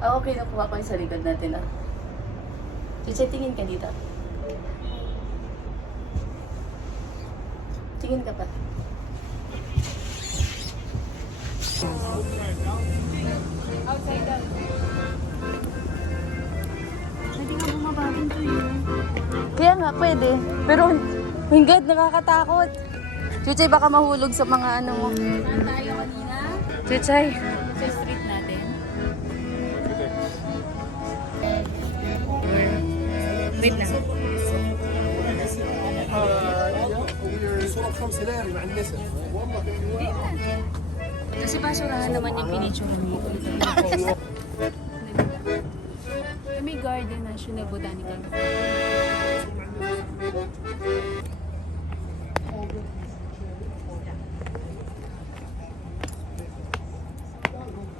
Ah, okay, nakuha ko yung sa likod natin ah. Chiche, tingin ka dito. Tingin ka pa. Outside that. Pwede nga bumaba dito yun. Kaya nga, pwede. Pero, hingad, nakakatakot. Chuchay, baka mahulog sa mga ano mo. Saan tayo kanina? Chuchay. Sa street natin. Wait lang. صورة ب5 ليرة مع النسب والله Kasi basurahan naman yung pinicture mo. May garden, National Botanical Garden.